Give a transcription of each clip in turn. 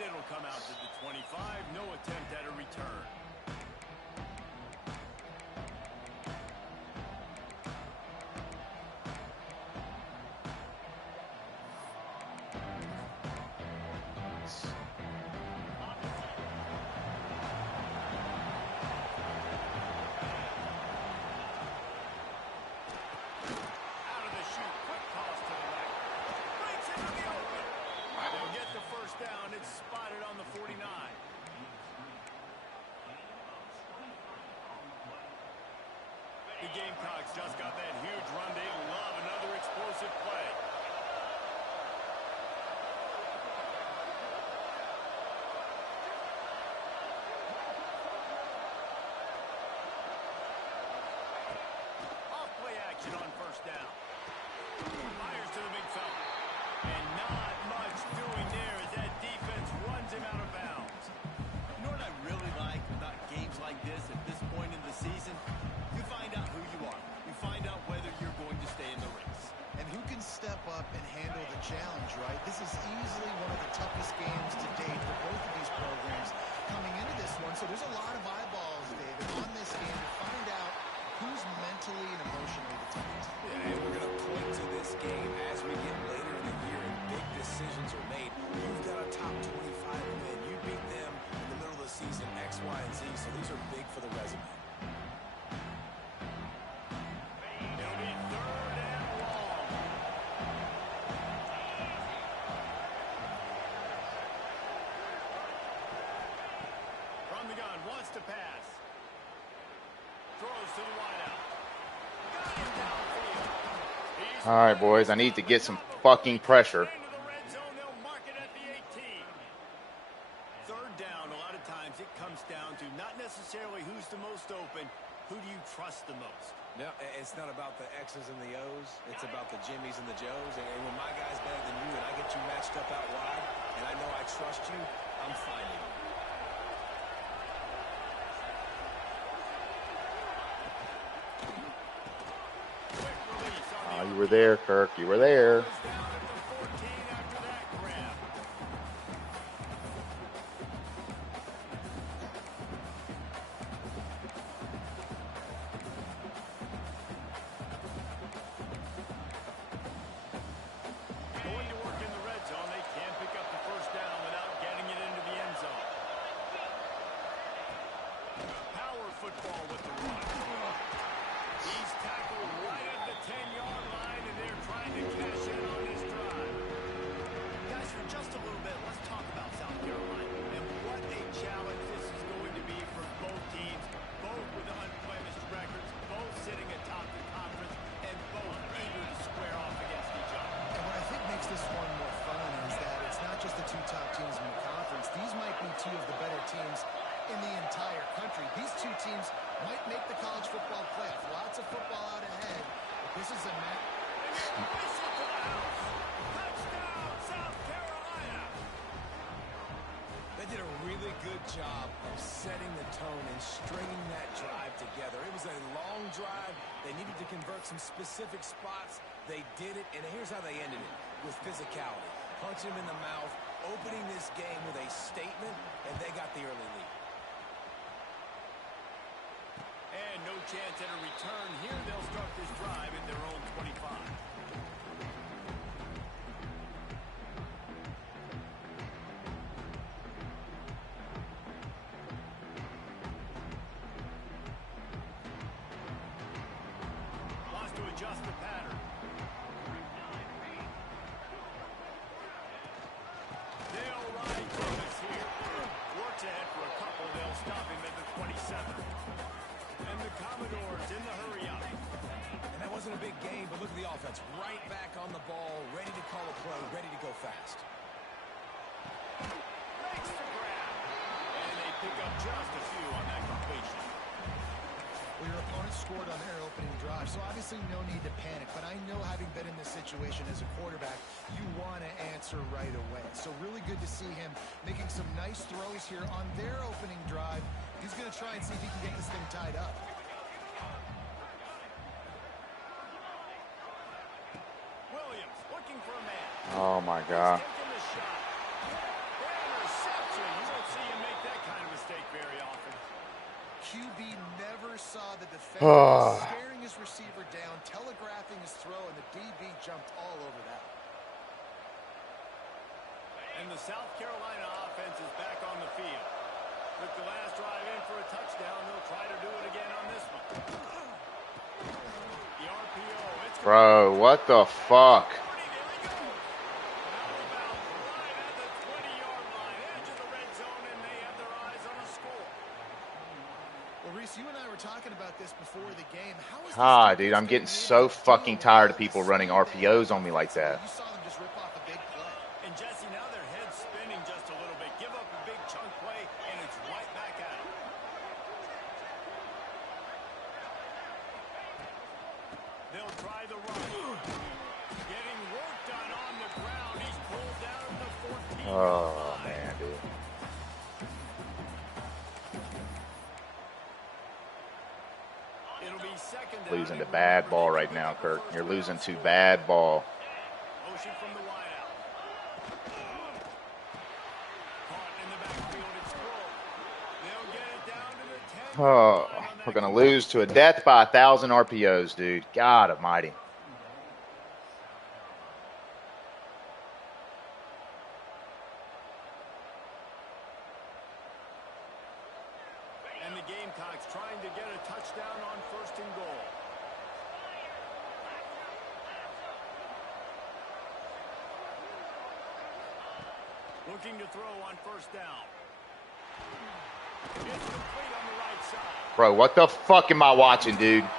it'll come out to the 25. No attempt at a return. Down, it's spotted on the 49. The Gamecocks just got that huge run. They love another explosive play. Off play action on first down. Fires to the big fella. And not much doing there as that defense runs him out of bounds. You know what I really like about games like this at this point in the season? You find out who you are. You find out whether you're going to stay in the race. And who can step up and handle the challenge, right? This is easily one of the toughest games to date for both of these programs coming into this one. So there's a lot of eyeballs, David, on this game to find out who's mentally and emotionally the toughest. Yeah, and we're going to point to this game as we get later in the year and big decisions are made. You've got a top 25 win. You beat them in the middle of the season, X, Y, and Z, so these are big for the resume. It'll be 3rd and long. From the gun, wants to pass. Throws to the wideout. Got him downfield. All right, boys, I need to get some fucking pressure. Into the red zone, they'll mark it at the 18. 3rd down, a lot of times it comes down to not necessarily who's the most open, who do you trust the most? No, it's not about the X's and the O's. It's about the Jimmies and the Joes. And when my guy's better than you and I get you matched up out wide and I know I trust you, I'm finding you. Oh, you were there, Kirk. You were there. Going to work in the red zone. They can't pick up the first down without getting it into the end zone. Power football with the run. He's tackled right at the 10-yard line, and they're trying to cash in on this drive. Guys, for just a little bit, let's talk about South Carolina And what a challenge this is going to be for both teams, both with unblemished records, both sitting atop the conference, and both eager to square off against each other. And what I think makes this one more fun is that it's not just the two top teams in the conference. These might be two of the better teams in the entire country. These two teams might make the college football playoff. Lots of football out ahead, but this is a match. Touchdown, South Carolina! They did a really good job of setting the tone and stringing that drive together. It was a long drive. They needed to convert some specific spots. They did it, and here's how they ended it, with physicality. Punching him in the mouth, opening this game with a statement, and they got the early lead. And no chance at a return here. They'll start this drive at their own 25. Wants to adjust the pattern. They'll ride Davis here. Works ahead for a couple. They'll stop him at the 27. And the Commodores in the hurry-up. And that wasn't a big game, but look at the offense. Right back on the ball, ready to call a play, ready to go fast. Makes the grab. And they pick up just a few on that completion. Well, your opponent scored on their opening drive, so obviously no need to panic. But I know, having been in this situation as a quarterback, you want to answer right away. So really good to see him making some nice throws here on their opening drive. He's going to try and see if he can get this thing tied up. Williams looking for a man. Oh, my God. Taking the shot. Intercepted. saw the defender staring his receiver down, telegraphing his throw, and the DB jumped all over that. And the South Carolina offense is back on the field. Took the last drive in for a touchdown. They'll try to do it again on this one. The RPO. Bro, what the fuck? You and I were talking about this before the game. Ah, dude, I'm getting so fucking tired of people running RPOs on me like that. You saw them just rip off a big play. And Jesse, now their head's spinning just a little bit. Give up a big chunk play, and it's right back at him. They'll try the run. Getting work done on the ground. He's pulled down to 14. Oh, man, dude. Losing to bad ball right now, Kirk. You're losing to bad ball. Motion from the wideout. Caught in the backfield. It's They'll get it down to the 10. Oh, we're going to lose to a death by 1,000 RPOs, dude. God almighty. And the Gamecocks trying to get a touchdown on 1st and goal. Looking to throw on 1st down. It's complete on the right side. Bro, what the fuck am I watching, dude? And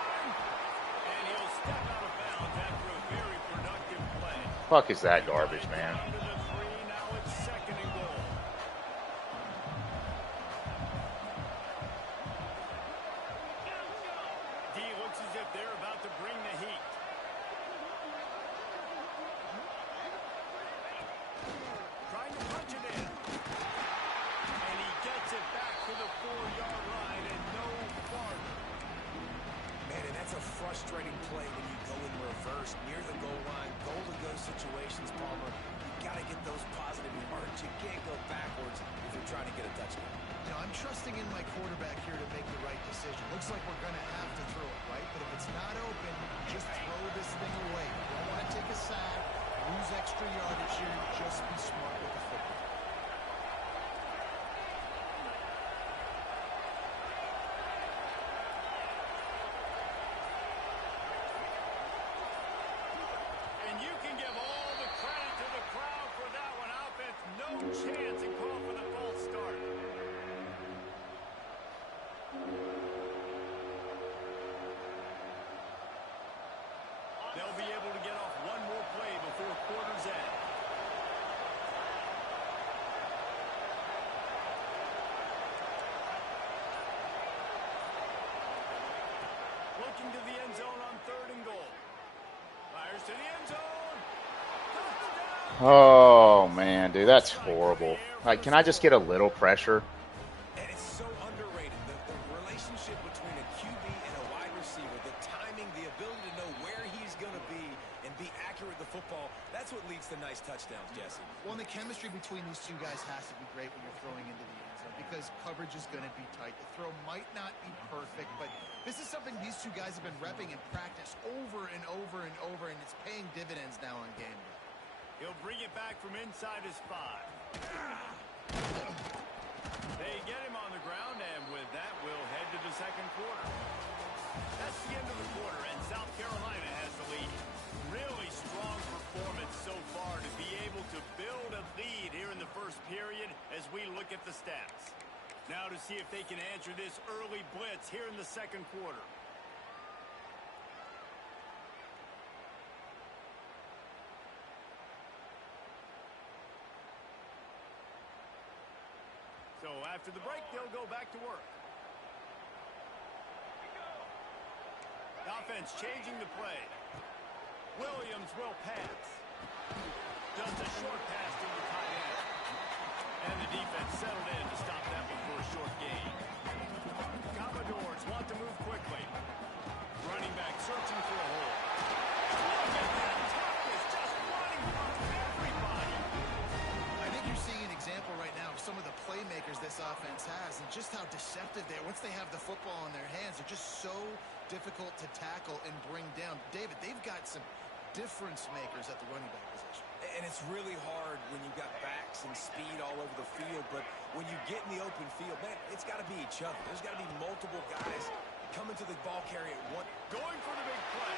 he'll step out of bounds after a very productive play. Fuck is that garbage, man? Under the 3, now it's 2nd and goal. D looks as if they're about to bring the heat. Trying to punch it in. And he gets it back to the 4-yard line and no farther. Man, and that's a frustrating play when you go in reverse near the goal line. Goal-to-go situations, Palmer. You got to get those positive yards. You can't go backwards if you're trying to get a touchdown. You know, I'm trusting in my quarterback here to make the right decision. Looks like we're going to have to throw it, right? But if it's not open, just throw this thing away. You don't want to take a sack, lose extra yardage here. Just be smart with the football. And you can give all the credit to the crowd for that one. Offense, no chance, and call for the false start. They'll be able to get off one more play before quarter's end. Looking to the end zone on 3rd and goal. Fires to the end zone. Touchdown! Oh, man, dude, that's horrible. Like, can I just get a little pressure? And it's so underrated. The relationship between a QB and a wide receiver, the timing, the ability to know where he's going to be and be accurate with the football, that's what leads to nice touchdowns, Jesse. Well, and the chemistry between these two guys has to be great when you're throwing into the end zone because coverage is going to be tight. The throw might not be perfect, but this is something these two guys have been repping in practice over and over and over, and it's paying dividends now on game day. He'll bring it back from inside his 5. They get him on the ground, and with that, we'll head to the 2nd quarter. That's the end of the quarter, and South Carolina has the lead. Really strong performance so far to be able to build a lead here in the 1st period as we look at the stats. Now to see if they can answer this early blitz here in the 2nd quarter. So after the break, they'll go back to work. The offense changing the play. Williams will pass. Just a short pass to the tight end. And the defense settled in to stop that one for a short gain. Commodores want to move quickly. Running back searching for a hole. Look at that toughness, just running from everybody. I think you're seeing an example right now of some of the playmakers this offense has and just how deceptive they are. Once they have the football in their hands, they're just so difficult to tackle and bring down. David, they've got some difference makers at the running back position. And it's really hard when you've got backs and speed all over the field, but when you get in the open field, man, it's got to be each other. There's got to be multiple guys coming to the ball carrier at one. Going for the big play.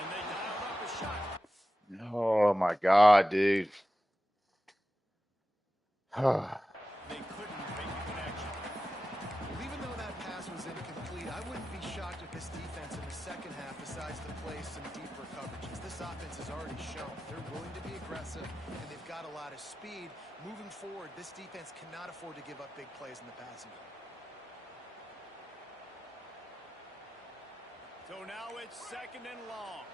And they dialed up a shot. Oh my God, dude. They couldn't make a connection. Well, even though that pass was incomplete, I wouldn't be shocked if this defense in the second half decides to play some deeper coverages. This offense has already shown they're willing to be aggressive, and they've got a lot of speed. Moving forward, this defense cannot afford to give up big plays in the passing game. So now it's 2nd and long.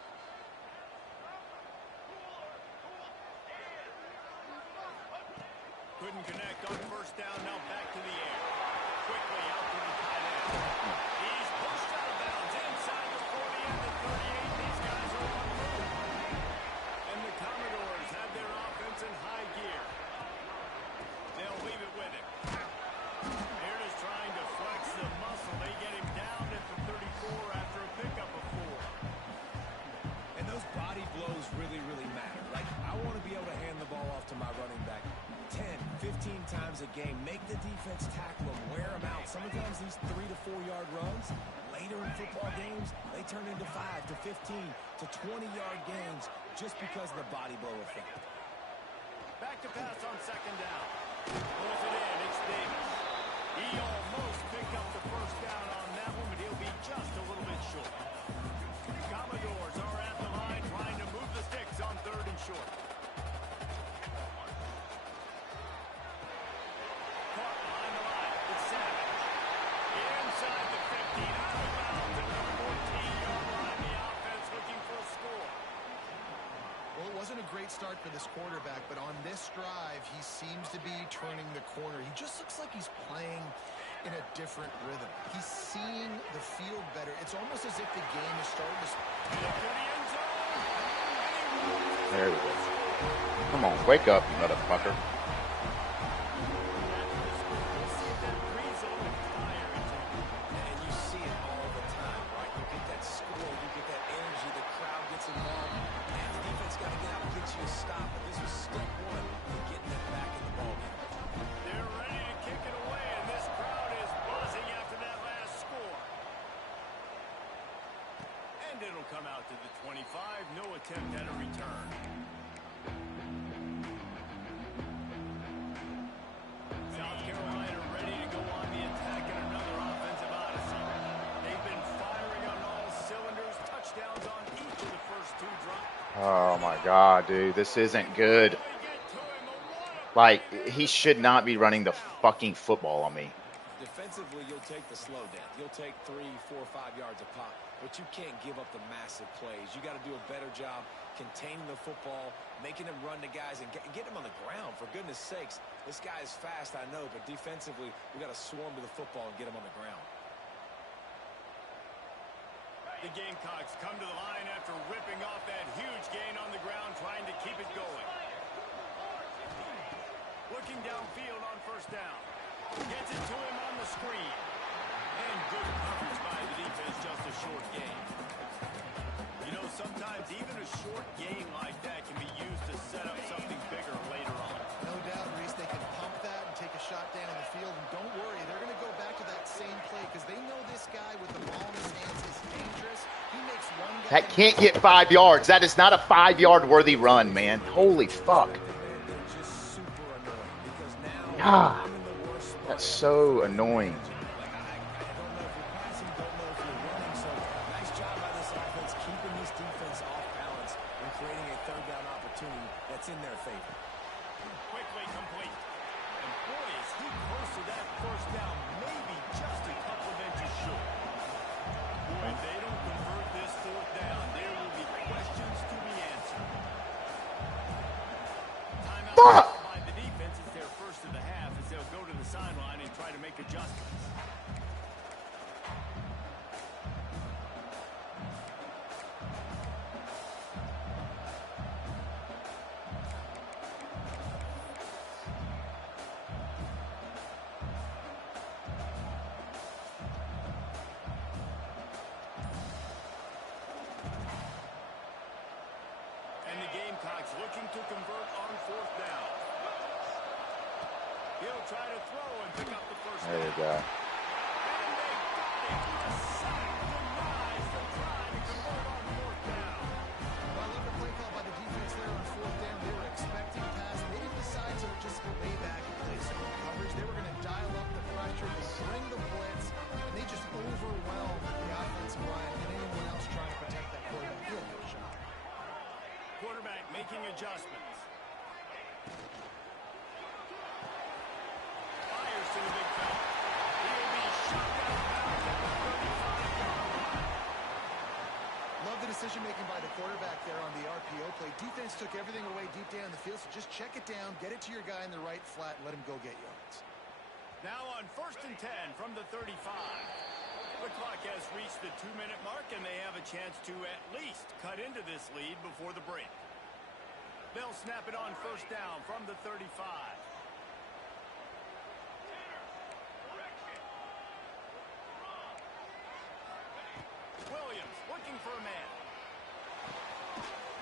Couldn't connect on 1st down. Now back to the air. Quickly out to the tight end. He's pushed out of bounds inside the 40 and the 38. These guys are on the move. And the Commodores have their offense in high gear. They'll leave it with him. They're just trying to flex the muscle. They get him down at the 34 after a pickup of 4. And those body blows really, really matter. Like, I want to be able to hand the ball off to my running back 10, 15 times a game. Make the defense tackle them, wear them out. Sometimes these 3 to 4 yard runs, later in football games, they turn into 5 to 15 to 20 yard gains just because of the body blow effect. Back to pass on 2nd down. Pulls it in. It's Davis. He almost picked up the 1st down on that one, but he'll be just a little bit short. Commodores are at the line trying to move the sticks on 3rd and short. Caught behind the line. It's Savage. Inside the 15. Out of bounds at the 14-yard line. The offense looking for a score. Well, it wasn't a great start for this quarterback, but on this drive, he seems to be turning the corner. He just looks like he's playing in a different rhythm. He's seeing the field better. It's almost as if the game is starting to... There we go. Come on, wake up, you motherfucker. And you see it all the time, right? You get that score, you get that energy, the crowd gets involved, and the defense got to get out and get you a stop. But this was step one in getting them back in the ballgame. They're ready to kick it away, and this crowd is buzzing after that last score. And it'll come out to the 25. No attempt at a return. South Carolina ready to go on the attack in another offensive odyssey. They've been firing on all cylinders. Touchdowns on each of the first 2 drops. Oh my God, dude, this isn't good. Like, he should not be running the fucking football on me. Defensively, you'll take the slow down. You'll take 3, 4, 5 yards a pop, but you can't give up the massive plays. You got to do a better job containing the football, making them run to guys, and get them on the ground. For goodness sakes, this guy is fast, I know, but defensively, we got to swarm to the football and get him on the ground. The Gamecocks come to the line after ripping off that huge gain on the ground, trying to keep it going. Looking downfield on 1st down. Gets it to him on the screen. And good coverage by the defense, just a short gain. You know, sometimes even a short gain like that can be used to set up something bigger later on. No doubt, Reese, they can pump that and take a shot down in the field. And don't worry, they're going to go back to that same play because they know this guy with the ball in his hands is dangerous. He makes one guy... That can't get 5 yards. That is not a 5-yard worthy run, man. Holy fuck. Ah, that's so annoying. In their favor. Quickly complete. And boy, is he close to that 1st down, maybe just a couple of inches short. Boy, if they don't convert this 4th down, there will be questions to be answered. Timeout by the defense is their first of the half as they'll go to the sideline and try to make adjustments. looking to convert on 4th down. He'll try to throw and pick up the first There you down. go. And they got it. A sack denies the try to convert on 4th down. Well, I love the play call by the defense there on 4th down. They were expecting pass. They didn't decide to just lay back and play some coverage. They were going to dial up the pressure. They bring the blitz, and they just overwhelmed the offensive line and anyone else trying to protect that quarterback. Real good shot. Quarterback making adjustments. Fires to the big fella. He'll be shot down at the 35-yard line. Love the decision-making by the quarterback there on the RPO play. Defense took everything away deep down the field, so just check it down, get it to your guy in the right flat, and let him go get yards. Now on 1st and 10 from the 35. The clock has reached the 2-minute mark, and they have a chance to at least cut into this lead before the break. They'll snap it on 1st down from the 35. Williams looking for a man.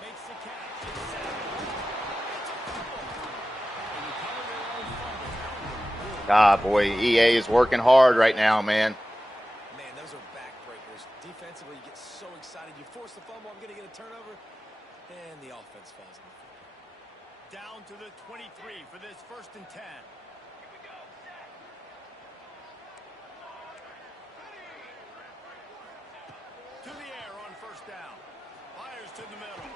Makes the catch. It's set. It's a fumble. And recover their own fumble. Ah, boy, EA is working hard right now, man. Man, those are backbreakers. Defensively, you get so excited. You force the fumble, I'm going to get a turnover, and the offense falls on the field. Down to the 23 for this 1st and 10. To the air on 1st down. Fires to the middle.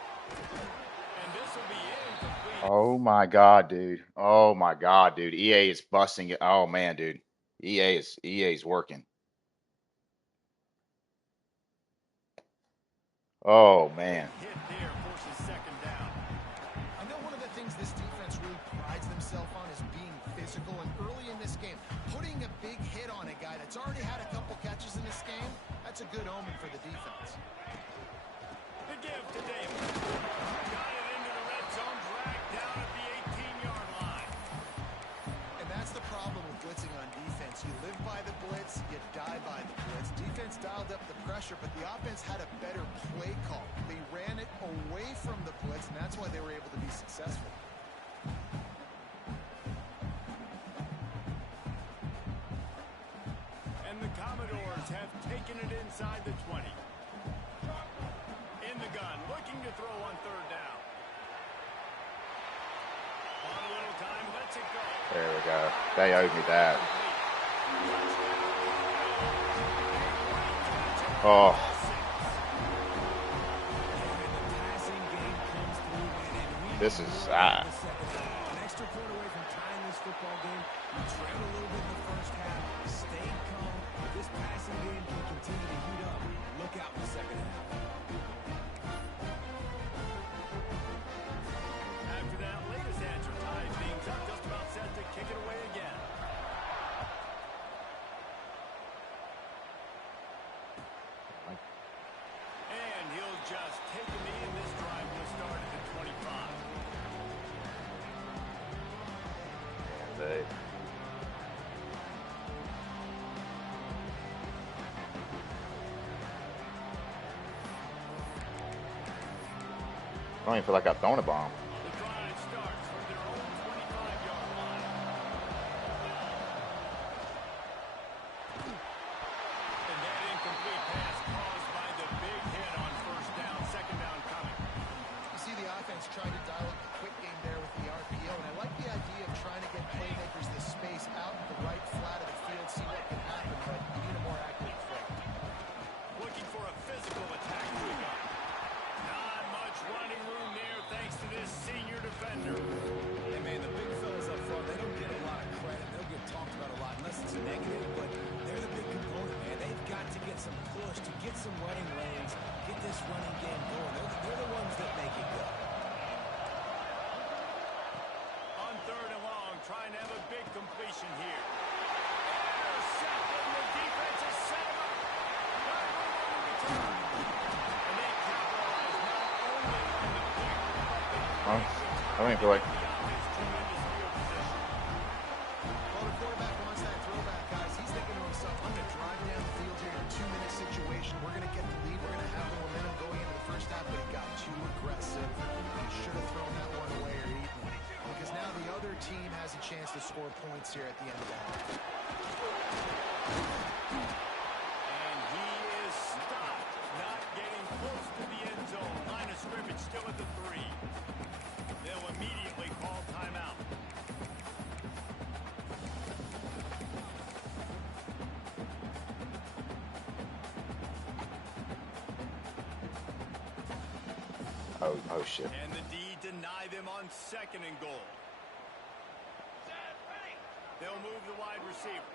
And this will be incomplete. Oh my god, dude. Oh my god, dude. EA is busting it. Oh man, dude. EA's working. Oh man. Hit there forces 2nd down. I know one of the things this defense really prides themselves on is being physical, and early in this game, putting a big hit on a guy that's already had a couple catches in this game, that's a good omen for the defense. The give to Davis. Got it into the red zone, dragged down at the 18-yard line. And that's the problem with blitzing on defense. You live by the blitz, you die by the blitz. Defense dialed up the pressure, but the offense had a better play call. They ran it away from the blitz, and that's why they were able to be successful. And the Commodores have taken it inside the 20. In the gun, looking to throw on 3rd down. On a little time, lets it go. There we go. They owed me that. Oh. This is An extra point away from tying this football game. You trailed a little bit in the first half, stayed calm. This passing game can continue to heat up. Look out in the 2nd half. After that latest answer, ties things up, just about set to kick it away again. And he'll just take a knee, and this drive will start at the 25. They. I don't even feel like I've thrown a bomb. The drive starts from their own 25-yard line. And that incomplete pass caused by the big hit on 1st down, 2nd down coming. You see the offense trying to dial up the quick game there with the RPO, and I like the idea of trying to get playmakers the space out in the right flat of the field, see what can happen, but you need a more accurate throw. Looking for a physical attack to the gun. Not much running room there thanks to this senior defender. Hey, man, the big fellas up front, they don't get a lot of credit. They'll get talked about a lot unless it's a negative, but they're the big component, man. They've got to get some push to get some running lanes, get this running game going. They're the ones that make it go. On 3rd and long, trying to have a big completion here. Intercepted, and the defense has set him up. Not room on the return. And they capitalize not only on the pick, but the I don't even feel like. offense tremendous field position. Well, the quarterback wants that throwback, guys. He's thinking to himself, I'm going to drive down the field here in a 2-minute situation. We're going to get the lead. We're going to have the momentum going into the first half, but he got too aggressive. He should have thrown that one score points here at the end of the half. And he is stopped, not getting close to the end zone. Line of scrimmage still at the 3. They'll immediately call timeout. Oh shit. And the D deny them on 2nd and goal. They'll move the wide receiver.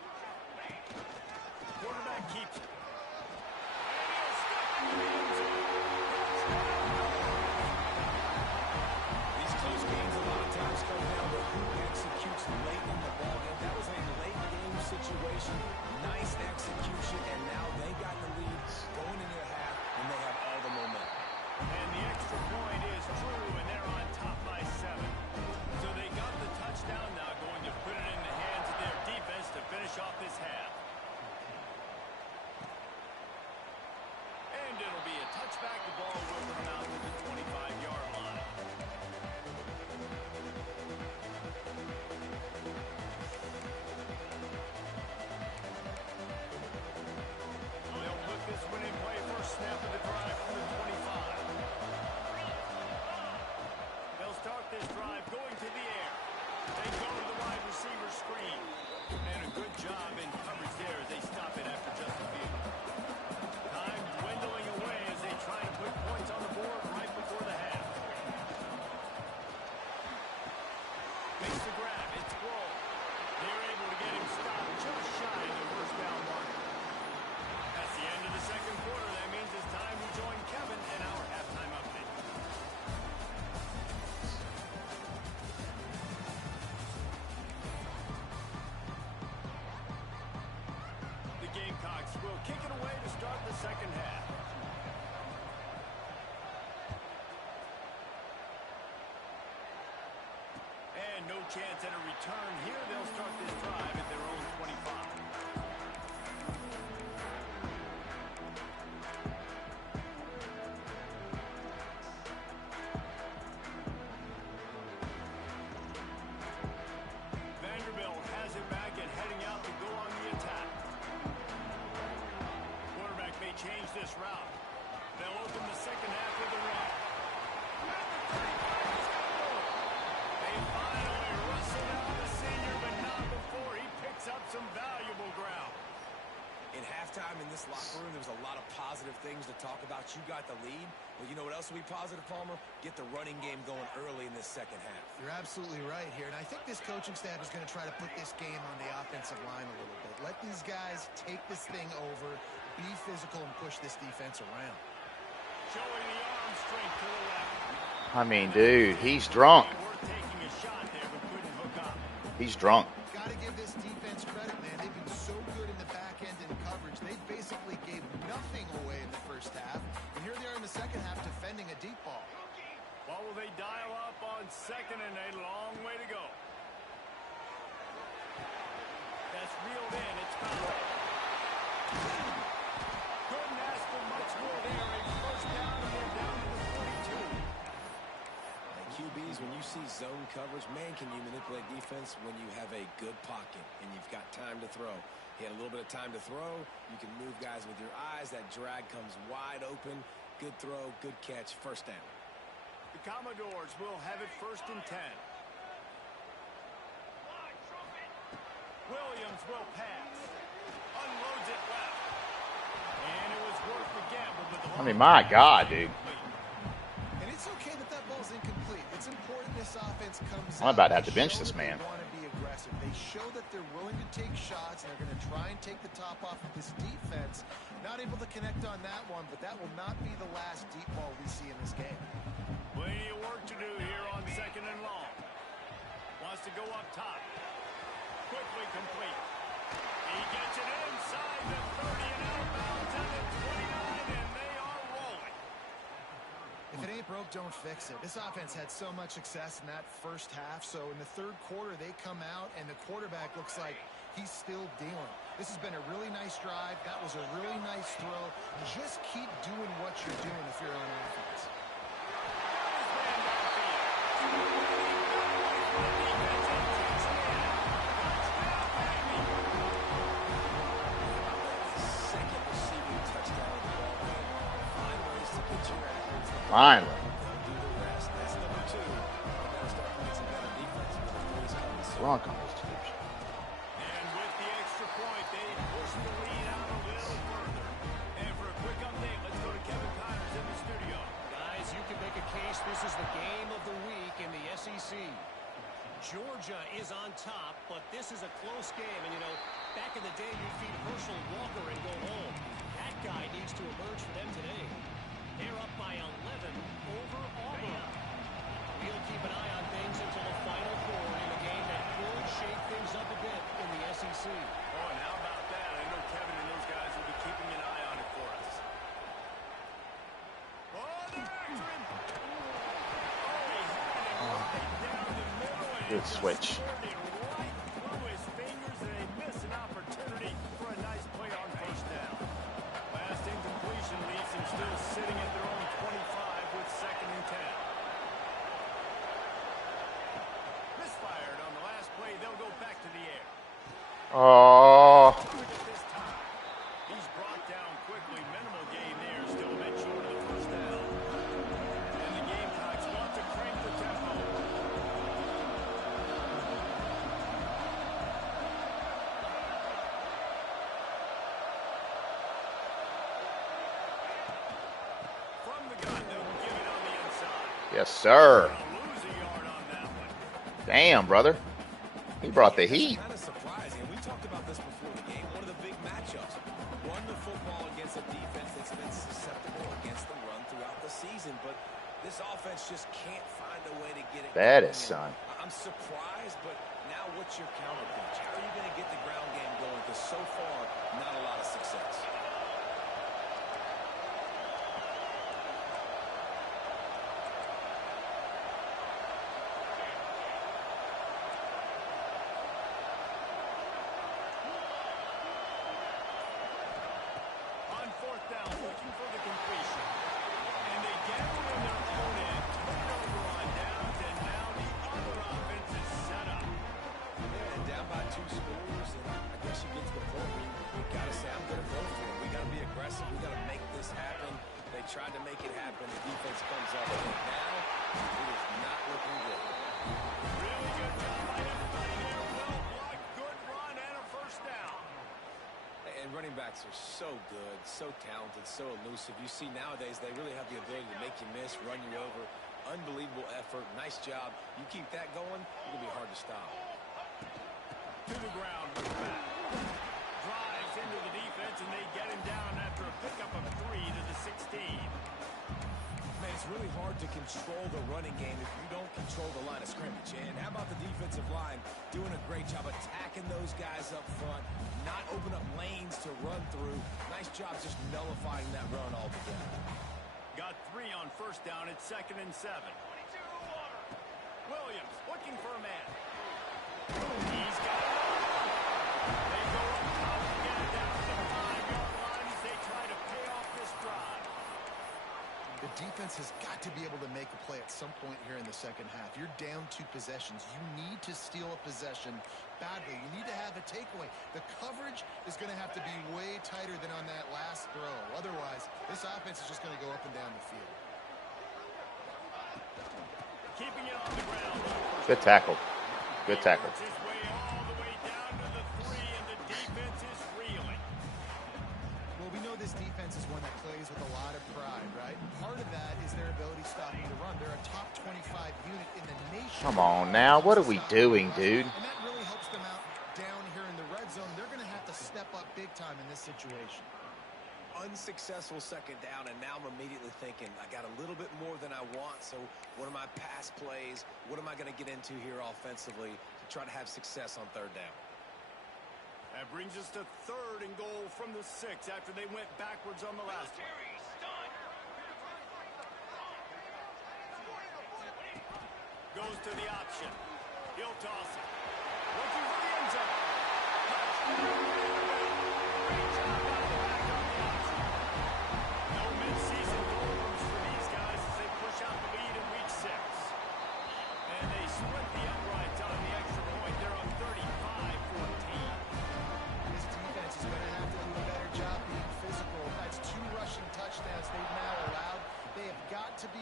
Quarterback keeps it. These close games a lot of times come down to who executes late in the ball game. That was a late game situation. Nice execution, and now they got the lead going into the half, and they have all the momentum. And the extra point is true, and they're on top by 7. So they got the touchdown, now going to put it in the hands of their defense to finish off this half. And it'll be a touchback. The ball will come out to the 25-yard line. They'll put this one in play. First snap of the drive from the 25. They'll start this drive going to the air. They go to the wide receiver screen. And a good job in coverage there as they stop it after just a few. Time dwindling away as they try to put points on the board right before the half. Makes the grab. It's Blow. They're able to get him stopped just shy of the first down marker. That's the end of the second quarter. That means it's time we join Kevin in our halftime update. The Gamecocks will kick it away to start the second half. And no chance at a return here. They'll start this drive at their own 25. Vanderbilt has it back and heading out to go on the attack. Quarterback may change this route. They'll open the second half with a run. They finally wrestle down the senior, but not before he picks up some valuable ground. In halftime in this locker room, there was a lot of positive things to talk about. You got the lead. But you know what else will be positive, Palmer? Get the running game going early in this second half. You're absolutely right here, and I think this coaching staff is going to try to put this game on the offensive line a little bit. Let these guys take this thing over, be physical, and push this defense around. Showing the arm strength to the left. I mean, dude, he's drunk. We're taking a shot there, but couldn't hook up. He's drunk. Got to give this defense credit, man. They've been so good in the back end in coverage. They basically gave nothing away in the first half. And here they are in the second half defending a deep ball. Well, will they dial up on second and a long way to go? That's reeled in. It's foul. Couldn't ask for much more there. A first down, and they're down to the 42. And QBs, when you see zone coverage, man, can you manipulate defense when you have a good pocket and you've got time to throw. He had a little bit of time to throw. You can move guys with your eyes. That drag comes wide open. Good throw, good catch, first down. The Commodores will have it 1st and 10. Williams will pass. Unloads it left. And it was worth the gamble, but the I mean, my God, dude. And it's okay that that ball's incomplete. It's important this offense comes I'm about to have to bench this man. They want to be aggressive. They show that they're willing to take shots, and they're going to try and take the top off of this defense. Not able to connect on that one, but that will not be the last deep ball we see in this game. Plenty of work to do here on second and long. Wants to go up top. Quickly complete. He gets it inside the 30 and out of bounds at the 29, and they are rolling. If it ain't broke, don't fix it. This offense had so much success in that first half, so in the third quarter, they come out, and the quarterback looks like he's still dealing. This has been a really nice drive. That was a really nice throw. Just keep doing what you're doing if you're on offense. Finally. Bronco. And with the extra point, they push the lead out a little further. And for a quick update, let's go to Kevin Connors in the studio. Guys, you can make a case this is the game of the week in the SEC. Georgia is on top, but this is a close game. And, you know, back in the day, you'd feed Herschel Walker and go home. That guy needs to emerge for them today. They're up by 11 over Auburn. We'll keep an eye on things until the final quarter in a game that could shake things up a bit in the SEC. Oh, and how about that? I know Kevin and those guys will be keeping an eye on it for us. Oh, they're after him. Oh, he had him right down the middle. And Good switch. right through his fingers, and they miss an opportunity for a nice play on first down. Last incompletion leaves them still sitting at their own 25 with 2nd and 10. Misfired on the last play. They'll go back to the air. Oh. This time, he's brought down quickly. Minimal gain there. Still a bit short of the first down. And the Gamecocks want to crank the tempo. From the gun, they'll give it on the inside. Yes, sir. Gonna lose a yard on that one. Damn, brother. He brought the heat. Kind of surprising. We talked about this before the game. One of the big matchups. Run the football against a defense that's been susceptible against the run throughout the season. But this offense just can't find a way to get it That going. is, son. I'm surprised, but now what's your counter punch? How are you going to get the ground game going? Because so far, not a lot of success. On 4th down, looking for the completion. And they get it in their own end. Turnover on downs, and now the other offense is set up. And down by 2 scores, and I guess you get to the point where you got to say, I'm going to go for it. We got to be aggressive. We got to make this happen. They tried to make it happen. The defense comes up. And now, it is not looking good. Really good job by everybody there. Well blocked, good run, and a first down. And running backs are so good, so talented, so elusive. You see nowadays they really have the ability to make you miss, run you over. Unbelievable effort. Nice job. You keep that going, it'll be hard to stop. To the ground with the back. Drives into the defense, and they get him down after a pickup of 3 to the 16. Man, it's really hard to control the running game if you don't control the line of scrimmage. And how about the defensive line doing a great job attacking those guys up front, not open up lanes to run through. Nice job just nullifying that run altogether. Got 3 on first down. It's 2nd and 7. Williams looking for a man. He's got it. They go up top and get it down to the 5-yard line as they try to pay off this drive. The defense has got to be able to make a play at some point here in the second half. You're down 2 possessions. You need to steal a possession badly. You need to have a takeaway. The coverage is going to have to be way tighter than on that last throw. Otherwise, this offense is just going to go up and down the field. Keeping it on the ground. Good tackle. Good tackle. Works his way all the way down to the 3, and the defense is reeling. Well, we know this defense is one that plays with a lot of pride, right? Part of that is their ability stopping the run. They're a top 25 unit in the nation. Come on now. What are we doing, dude? And that really helps them out down here in the red zone. They're going to have to step up big time in this situation. Unsuccessful second down, and now I'm immediately thinking, I got a little bit more than I want, so what are my pass plays? What am I going to get into here offensively to try to have success on 3rd down? That brings us to 3rd and goal from the 6 after they went backwards on the last one. Goes to the option. He'll toss it. Looking for the end zone. No midseason doldrums for these guys as they push out the lead in week 6. And they split the uprights on the extra point. They're on 35-14. This defense is going to have to do a better job being physical. That's 2 rushing touchdowns they've now allowed. They have got to be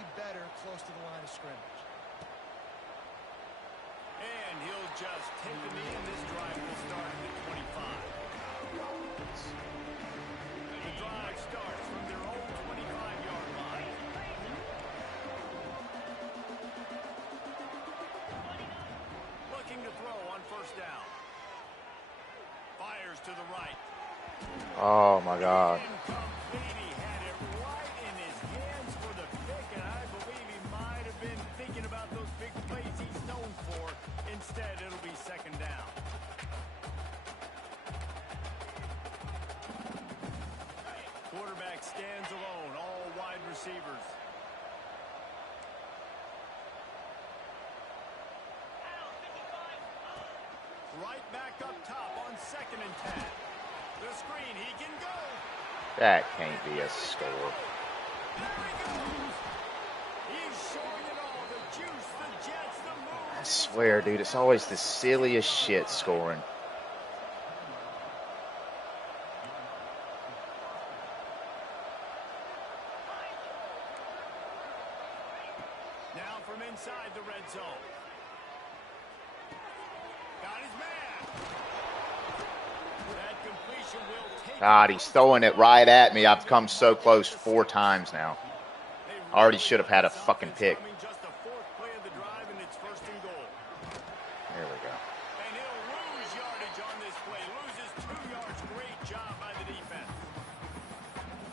to the right. Oh my God. Incomplete. He had it right in his hands for the pick, and I believe he might have been thinking about those big plays he's known for. Instead, it'll be second down. Quarterback stands alone, all wide receivers. Right back up top on 2nd and 10. The screen, he can go. That can't be a score. There he goes. He's showing it all. The juice, the jets, the move. I swear, dude, it's always the silliest shit scoring. Now from inside the red zone. Got his man. That completion will take. God, he's throwing it right at me. I've come so close 4 times now. I already should have had a fucking pick. Just the 4th play of the drive, and it's 1st and goal. There we go. And he'll lose yardage on this play. Loses 2 yards. Great job by the defense.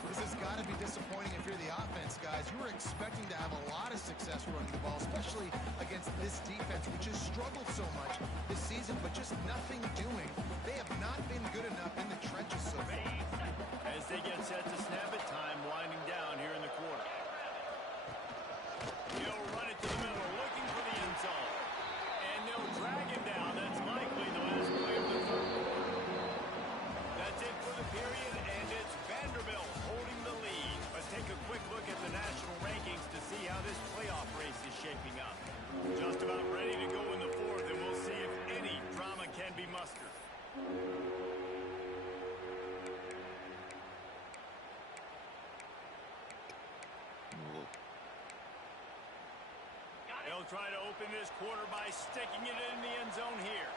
This has got to be disappointing if you're the offense, guys. You were expecting to have a lot of success running the ball, especially against this defense, which has struggled so much this season, but just nothing doing. They have not been good enough in the trenches so far. As they get set to snap it, time winding down here in the quarter. He'll run it to the middle, looking for the end zone. And they'll drag him down. That's likely the last play of the 3rd quarter. That's it for the period, and it's Vanderbilt holding the lead. Let's take a quick look at the national rankings to see how this playoff race is shaping up. Just about ready to go in the 4th, and we'll see if any drama can be mustered. They'll try to open this quarter by sticking it in the end zone here.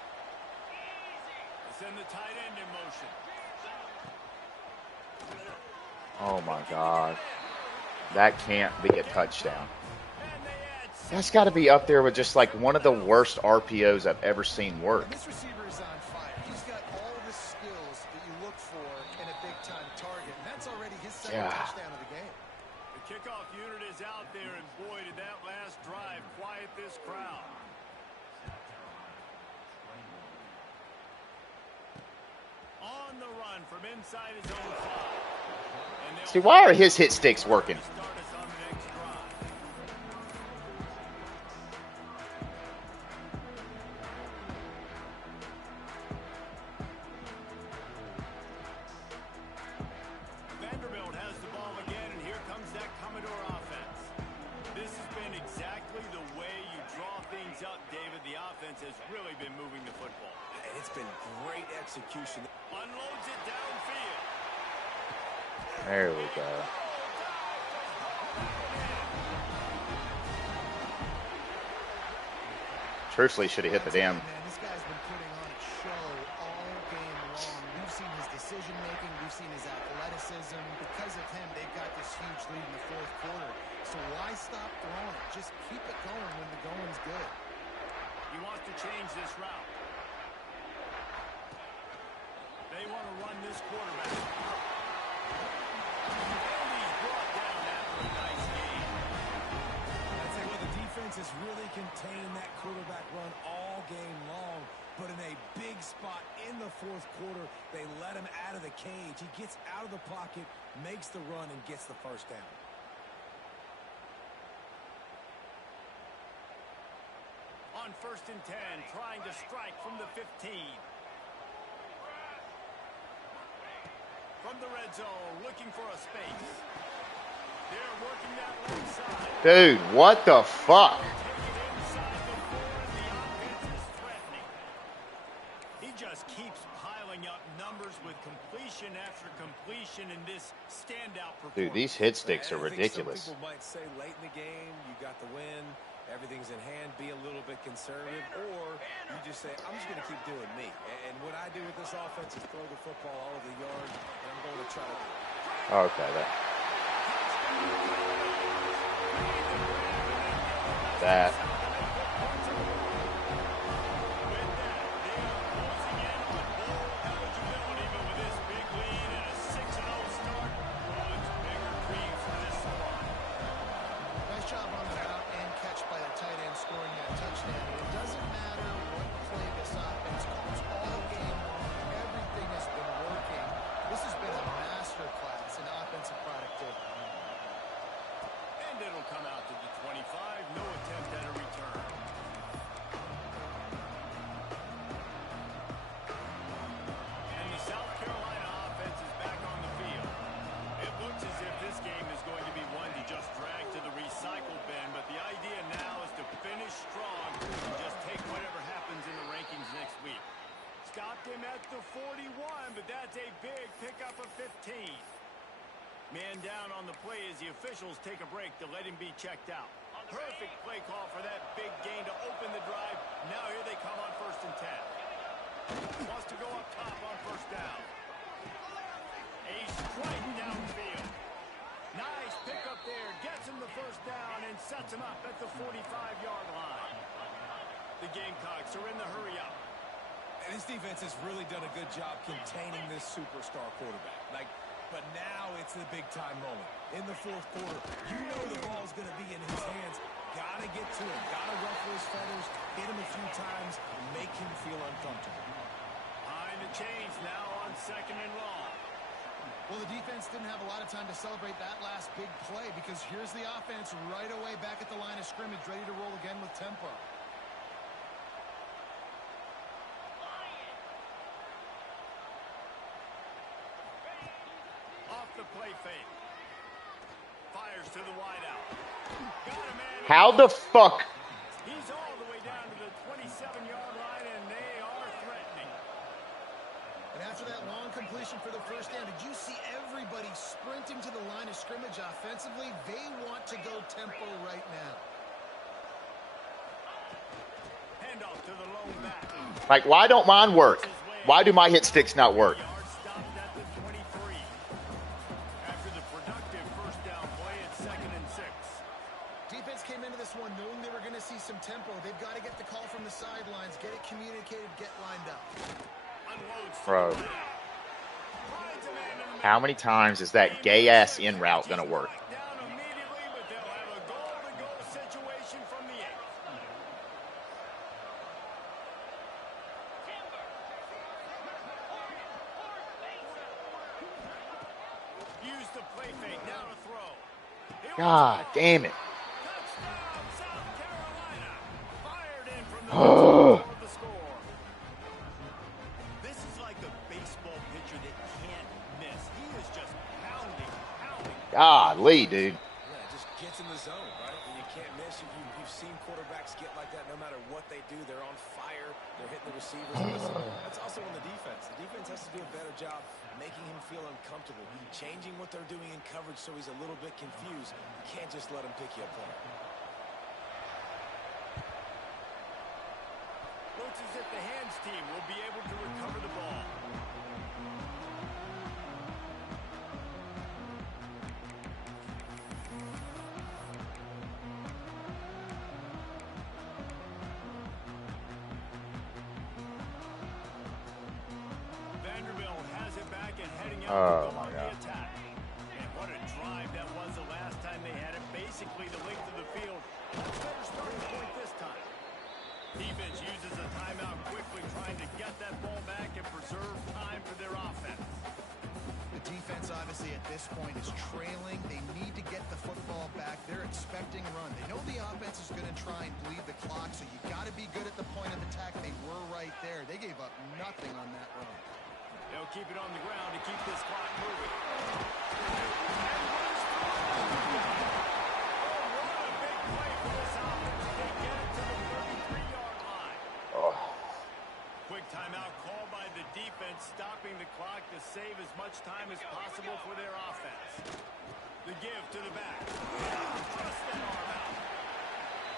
They send the tight end in motion. Oh my God. That can't be a touchdown. That's got to be up there with just like one of the worst RPOs I've ever seen work. This receiver is on fire. He's got all the skills that you look for in a big-time target, and that's already his 2nd touchdown of the game. The kickoff unit is out there, and boy, did that last drive quiet this crowd. On the run from inside his own 5. See, why are his hit sticks working? Start us on the next drive. Vanderbilt has the ball again, and here comes that Commodore offense. This has been exactly the way you draw things up, David. The offense has really been moving the football. And it's been great execution. Unloads it downfield. There we go. Truthfully, should have hit the damn. Man, this guy's been putting on a show all game long. We've seen his decision-making. We've seen his athleticism. Because of him, they've got this huge lead in the 4th quarter. So why stop throwing it? Just keep it going when the going's good. He wants to change this route. They want to run this quarterback. And he's brought down after a nice game. I'd say, well, the defense has really contained that quarterback run all game long. But in a big spot in the 4th quarter, they let him out of the cage. He gets out of the pocket, makes the run, and gets the 1st down. On 1st and 10, trying to strike from the 15. From the red zone, looking for a space. They're working that one side. Dude, what the fuck? Take it inside the 4, and the offense is threatening. He just keeps piling up numbers with completion after completion in this standout performance. Dude, these hit sticks are I think ridiculous. Some people might say late in the game, you got the win, everything's in hand, be a little bit conservative, or you just say, I'm just going to keep doing me. And what I do with this offense is throw the football all over the yard, and I'm going to try to do it. Okay, that. That's a big pickup of 15. Man down on the play as the officials take a break to let him be checked out. Perfect play call for that big gain to open the drive. Now here they come on 1st and 10. Wants to go up top on 1st down. A strike downfield. Nice pickup there. Gets him the 1st down and sets him up at the 45-yard line. The Gamecocks are in the hurry up. And this defense has really done a good job containing this superstar quarterback. But now it's the big-time moment. In the 4th quarter, you know the ball's going to be in his hands. Got to get to him. Got to ruffle his feathers, hit him a few times, and make him feel uncomfortable. Behind the chains now on 2nd and long. Well, the defense didn't have a lot of time to celebrate that last big play because here's the offense right away back at the line of scrimmage, ready to roll again with tempo. The play fake. Fires to the wideout. Got a man. How the fuck? He's all the way down to the 27-yard line, and they are threatening. And after that long completion for the 1st down, did you see everybody sprinting to the line of scrimmage offensively? They want to go tempo right now. Handoff to the lone back. Like, why don't mine work? Why do my hit sticks not work? Some tempo. They've got to get the call from the sidelines, get it communicated, get lined up. Bro, how many times is that gay-ass in route going to work? Use the play fake, now to throw. God damn it. This is like a baseball pitcher that can't miss. He is just pounding. Golly, dude. Yeah, just gets in the zone, right? And you can't miss. You've seen quarterbacks get like that no matter what they do. They're on fire. They're hitting the receivers. That's also on the defense. The defense has to do a better job making him feel uncomfortable, changing what they're doing in coverage so he's a little bit confused. You can't just let him pick you apart. Looks as if the hands team will be able to recover the ball. Vanderbilt has it back and heading out to go on the attack. And what a drive that was the last time they had it. Basically the length of the field. Much better starting point this time. Defense uses a timeout quickly, trying to get that ball back and preserve time for their offense. The defense, obviously, at this point is trailing. They need to get the football back. They're expecting a run. They know the offense is going to try and bleed the clock, so you got to be good at the point of attack. They were right there. They gave up nothing on that run. They'll keep it on the ground to keep this clock moving. Timeout called by the defense, stopping the clock to save as much time as possible for their offense. The give to the back. Just that arm out.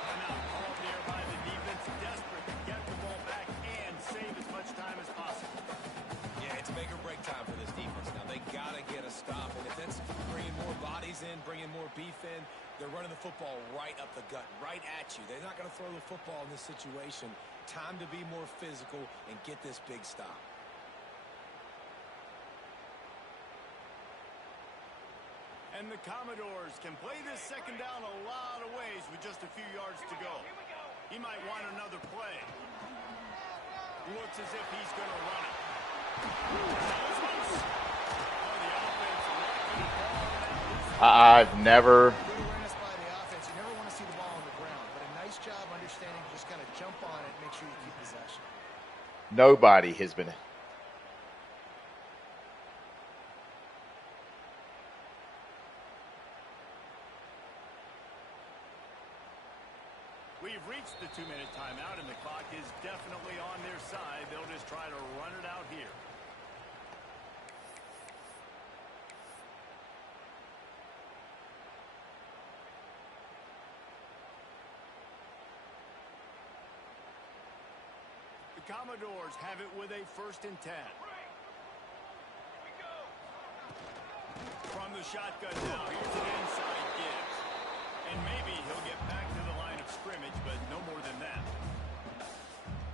Timeout called there by the defense, desperate to get the ball back and save as much time as possible. Yeah, it's make or break time for this defense. Now, they got to get a stop, and if that's bringing more bodies in, bringing more beef in, they're running the football right up the gut, right at you. They're not going to throw the football in this situation. Time to be more physical and get this big stop. And the Commodores can play this 2nd down a lot of ways with just a few yards to go. He might want another play. Looks as if he's going to run it. I've never... Good awareness by the offense. You never want to see the ball on the ground, but a nice job understanding to just kind of jump on it, make sure you keep possession. Nobody has been... We've reached the 2-minute timeout, and the clock is definitely on their side. They'll just try to run it out here. The Commodores have it with a 1st and 10. From the shotgun now, here's an inside give. And maybe he'll get back to the line of scrimmage, but no more than that.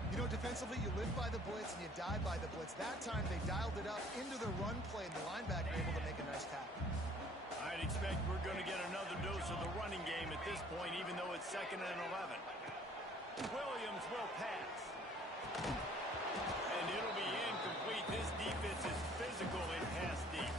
You know, defensively, you live by the blitz and you die by the blitz. That time, they dialed it up into the run play, and the linebacker able to make a nice tackle. I'd expect we're going to get another dose of the running game at this point, even though it's 2nd and 11. Williams will pass. And it'll be incomplete. This defense is physical and pass deep.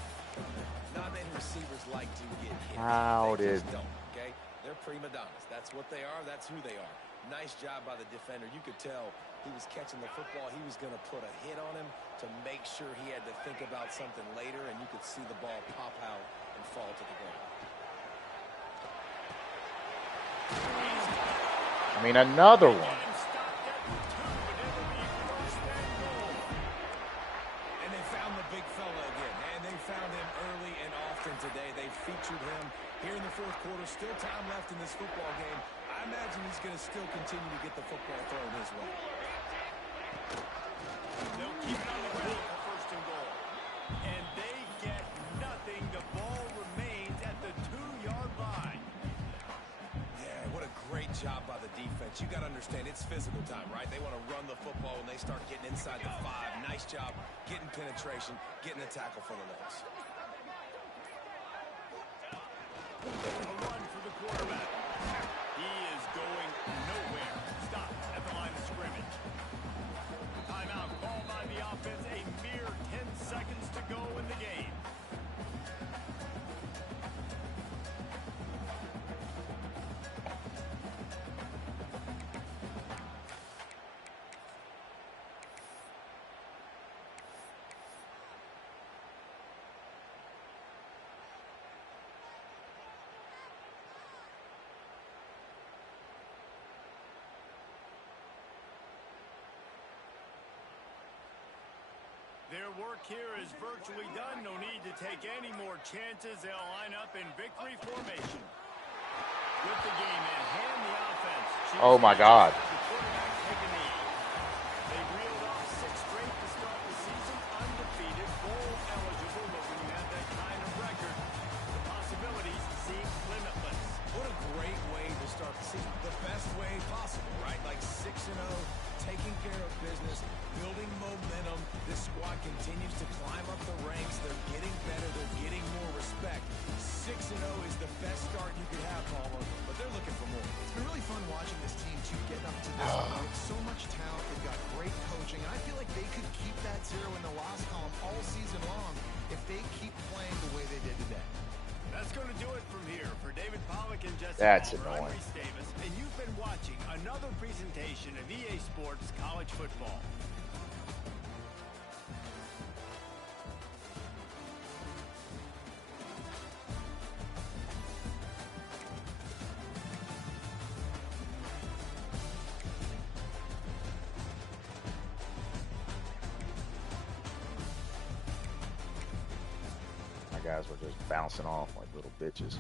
Not many receivers like to get hit. How They did... just don't, okay? They're prima donnas. That's what they are. That's who they are. Nice job by the defender. You could tell he was catching the football. He was going to put a hit on him to make sure he had to think about something later, and you could see the ball pop out and fall to the ground. I mean, another one. And they found the big fella again, and they found him early and often today. They featured him here in the 4th quarter. Still time left in this football game. I imagine he's going to still continue to get the football thrown his way. They'll keep it on the ground for 1st and goal. And they get nothing. The ball remains at the 2-yard line. Yeah, what a great job by the defense. You got to understand, it's physical time, right? They want to run the football when they start getting inside the 5. Nice job getting penetration, getting a tackle for the loss. A run for the quarterback. He is going nowhere. Stop at the line of scrimmage. Timeout called by the offense. A mere 10 seconds to go in the game. Their work here is virtually done. No need to take any more chances. They'll line up in victory formation. With the game in hand, the offense. Oh, my God. The quarterback take a knee. They reeled off 6 straight to start the season. Undefeated, bowl eligible. But when you have that kind of record, the possibilities seem limitless. What a great way to start the season. The best way possible, right? Like 6-0, taking care of business, building momentum. This squad continues to climb up the ranks. They're getting better. They're getting more respect. 6-0 is the best start you could have, Palmer, but they're looking for more. It's been really fun watching this team, too, getting up to this point. So much talent. They've got great coaching. And I feel like they could keep that 0 in the loss column all season long if they keep playing the way they did today. That's going to do it from here. For David Pollack and Jesse That's Palmer, I'm annoying. Reese Davis, and you've been watching another presentation of EA Sports College Football. My guys were just bouncing off like little bitches.